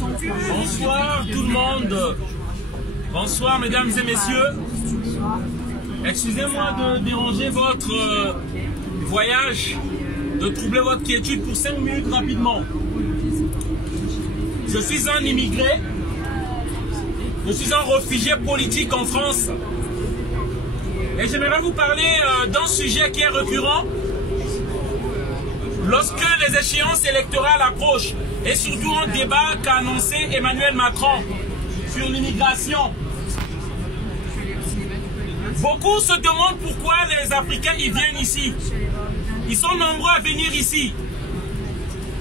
Bonsoir tout le monde. Bonsoir mesdames et messieurs. Excusez-moi de déranger votre voyage, de troubler votre quiétude pour 5 minutes rapidement. Je suis un immigré. Je suis un réfugié politique en France. Et j'aimerais vous parler d'un sujet qui est récurrent lorsque les échéances électorales approchent, et surtout un débat qu'a annoncé Emmanuel Macron sur l'immigration. Beaucoup se demandent pourquoi les Africains y viennent ici. Ils sont nombreux à venir ici.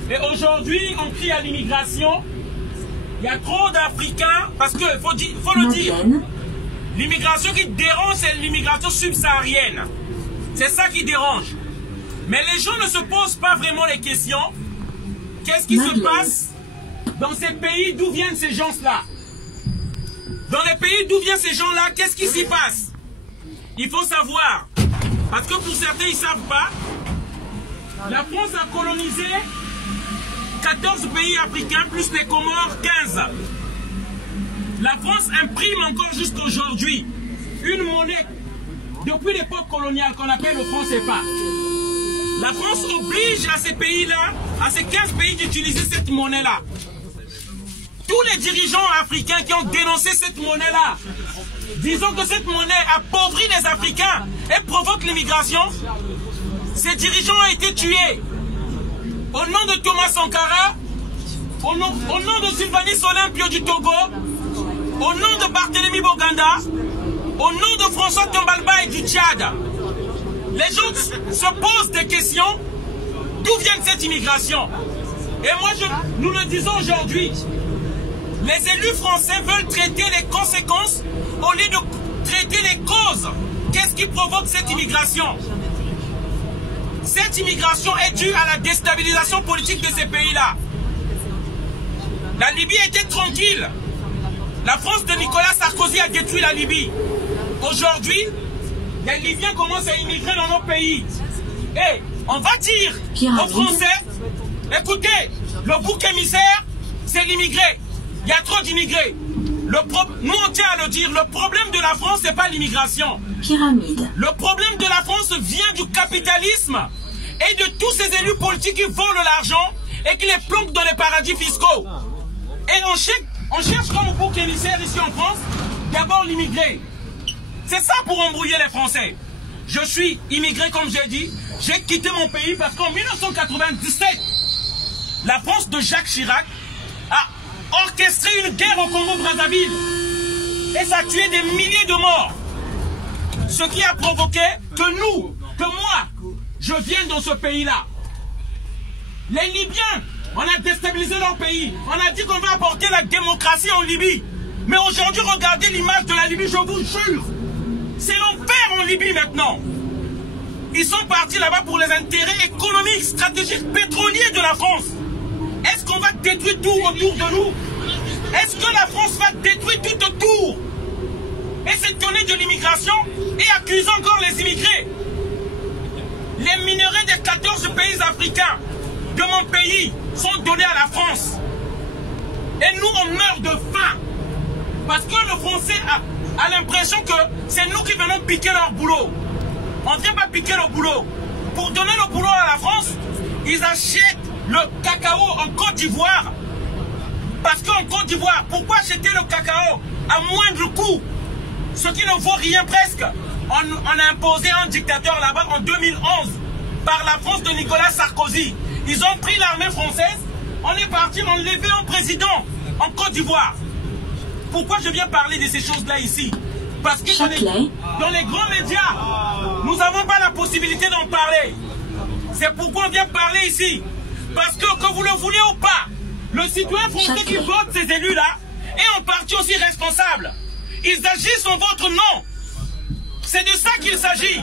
Et aujourd'hui, on crie à l'immigration. Il y a trop d'Africains, parce qu'il faut le dire, l'immigration qui dérange, c'est l'immigration subsaharienne. C'est ça qui dérange. Mais les gens ne se posent pas vraiment les questions. Qu'est-ce qui se passe dans ces pays d'où viennent ces gens-là? Dans les pays d'où viennent ces gens-là, qu'est-ce qui s'y passe? Il faut savoir. Parce que pour certains, ils ne savent pas. La France a colonisé 14 pays africains, plus les Comores, 15. La France imprime encore jusqu'aujourd'hui une monnaie depuis l'époque coloniale qu'on appelle le franc CFA. La France oblige à ces pays-là, à ces 15 pays d'utiliser cette monnaie-là. Tous les dirigeants africains qui ont dénoncé cette monnaie-là, disons que cette monnaie appauvrit les Africains et provoque l'immigration, ces dirigeants ont été tués. Au nom de Thomas Sankara, au nom de Sylvanus Olympio du Togo, au nom de Barthélemy Boganda, au nom de François Tombalba et du Tchad, les gens se posent des questions. D'où vient cette immigration? Et moi, nous le disons aujourd'hui, les élus français veulent traiter les conséquences au lieu de traiter les causes. Qu'est-ce qui provoque cette immigration? Cette immigration est due à la déstabilisation politique de ces pays-là. La Libye était tranquille. La France de Nicolas Sarkozy a détruit la Libye. Aujourd'hui, les Libyens commencent à immigrer dans nos pays. Et on va dire aux Français, écoutez, le bouc émissaire, c'est l'immigré. Il y a trop d'immigrés. Nous, on tient à le dire, le problème de la France, ce n'est pas l'immigration. Pyramide. Le problème de la France vient du capitalisme et de tous ces élus politiques qui volent l'argent et qui les planquent dans les paradis fiscaux. Et on cherche comme bouc émissaire ici en France, d'abord l'immigré. C'est ça pour embrouiller les Français. Je suis immigré, comme j'ai dit. J'ai quitté mon pays parce qu'en 1997, la France de Jacques Chirac a orchestré une guerre au Congo-Brazzaville. Et ça a tué des milliers de morts. Ce qui a provoqué que moi, je vienne dans ce pays-là. Les Libyens, on a déstabilisé leur pays. On a dit qu'on va apporter la démocratie en Libye. Mais aujourd'hui, regardez l'image de la Libye, je vous jure. C'est l'enfer en Libye maintenant. Ils sont partis là-bas pour les intérêts économiques, stratégiques, pétroliers de la France. Est-ce qu'on va détruire tout autour de nous? Est-ce que la France va détruire tout autour? Et s'étonner de l'immigration et accuser encore les immigrés. Les minerais des 14 pays africains de mon pays sont donnés à la France. Et nous, on meurt de faim. Parce que le Français a l'impression que c'est nous qui venons piquer leur boulot. On ne vient pas piquer le boulot. Pour donner le boulot à la France, ils achètent le cacao en Côte d'Ivoire. Parce qu'en Côte d'Ivoire, pourquoi acheter le cacao à moindre coût? Ce qui ne vaut rien presque. On a imposé un dictateur là-bas en 2011 par la France de Nicolas Sarkozy. Ils ont pris l'armée française, on est parti enlever un président en Côte d'Ivoire. Pourquoi je viens parler de ces choses-là ici? Parce que dans les grands médias, nous n'avons pas la possibilité d'en parler. C'est pourquoi on vient parler ici. Parce que vous le voulez ou pas, le citoyen français qui vote ces élus-là est en partie aussi responsable. Ils agissent en votre nom. C'est de ça qu'il s'agit.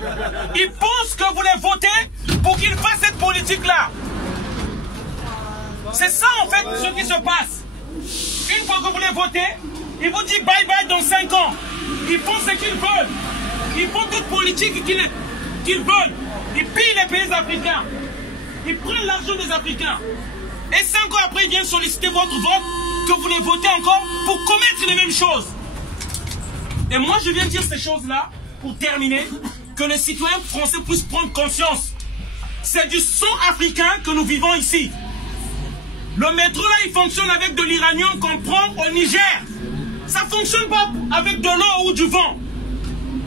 Ils pensent que vous les votez pour qu'ils fassent cette politique-là. C'est ça en fait ce qui se passe. Une fois que vous les votez, ils vous disent bye bye dans 5 ans. Ils font ce qu'ils veulent. Ils font toute politique qu'ils veulent. Ils pillent les pays africains. Ils prennent l'argent des Africains. Et 5 ans après, ils viennent solliciter votre vote que vous les votez encore pour commettre les mêmes choses. Et moi, je viens dire ces choses-là pour terminer, que les citoyens français puissent prendre conscience. C'est du sang africain que nous vivons ici. Le métro là, il fonctionne avec de l'uranium qu'on prend au Niger. Ça ne fonctionne pas avec de l'eau ou du vent.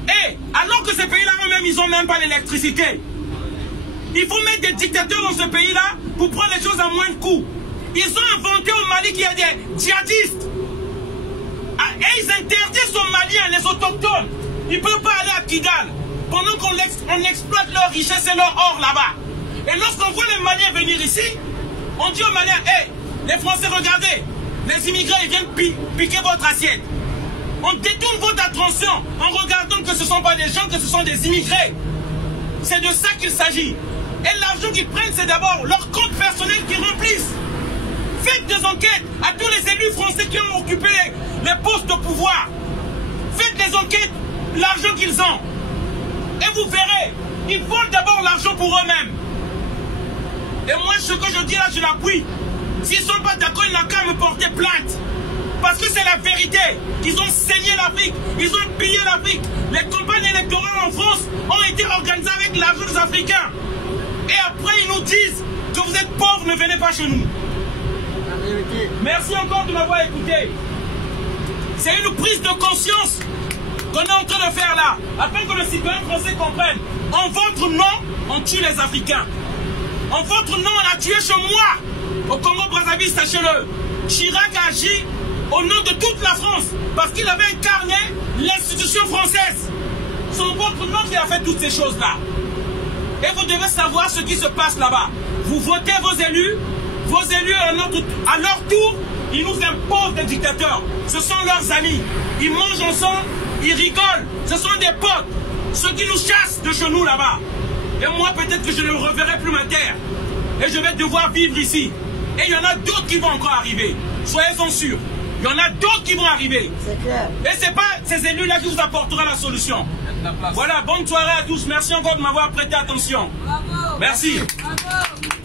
Et alors que ces pays-là eux-mêmes, ils n'ont même pas l'électricité. Il faut mettre des dictateurs dans ce pays-là pour prendre les choses à moins de coûts. Ils ont inventé au Mali qu'il y a des djihadistes. Et ils interdisent aux Maliens, les autochtones. Ils ne peuvent pas aller à Kigali pendant qu'on exploite leur richesse et leur or là-bas. Et lorsqu'on voit les Maliens venir ici, on dit aux Maliens, hey, les Français, regardez, les immigrés, ils viennent piquer votre assiette. On détourne votre attention en regardant que ce ne sont pas des gens, que ce sont des immigrés. C'est de ça qu'il s'agit. Et l'argent qu'ils prennent, c'est d'abord leur compte personnel qu'ils remplissent. Faites des enquêtes à tous les élus français qui ont occupé les postes de pouvoir. Faites des enquêtes, l'argent qu'ils ont. Et vous verrez, ils volent d'abord l'argent pour eux-mêmes. Et moi, ce que je dis là, je l'appuie. S'ils ne sont pas d'accord, ils n'ont qu'à me porter plainte. Parce que c'est la vérité. Ils ont saigné l'Afrique. Ils ont pillé l'Afrique. Les campagnes électorales en France ont été organisées avec l'argent des Africains. Et après, ils nous disent que vous êtes pauvres, ne venez pas chez nous. Merci encore de m'avoir écouté. C'est une prise de conscience qu'on est en train de faire là. Afin que le citoyen français comprenne. En votre nom, on tue les Africains. En votre nom, on a tué chez moi. Au Congo-Brazzaville, sachez-le. Chirac a agi au nom de toute la France. Parce qu'il avait incarné l'institution française. C'est en votre nom qu'il a fait toutes ces choses-là. Et vous devez savoir ce qui se passe là-bas. Vous votez vos élus à leur tour, ils nous imposent des dictateurs. Ce sont leurs amis. Ils mangent ensemble, ils rigolent. Ce sont des potes. Ceux qui nous chassent de chez nous là-bas. Et moi, peut-être que je ne reverrai plus ma terre. Et je vais devoir vivre ici. Et il y en a d'autres qui vont encore arriver. Soyez-en sûrs. Il y en a d'autres qui vont arriver. C'est clair. Et ce n'est pas ces élus-là qui vous apporteront la solution. Voilà, bonne soirée à tous. Merci encore de m'avoir prêté attention. Bravo. Merci. Bravo.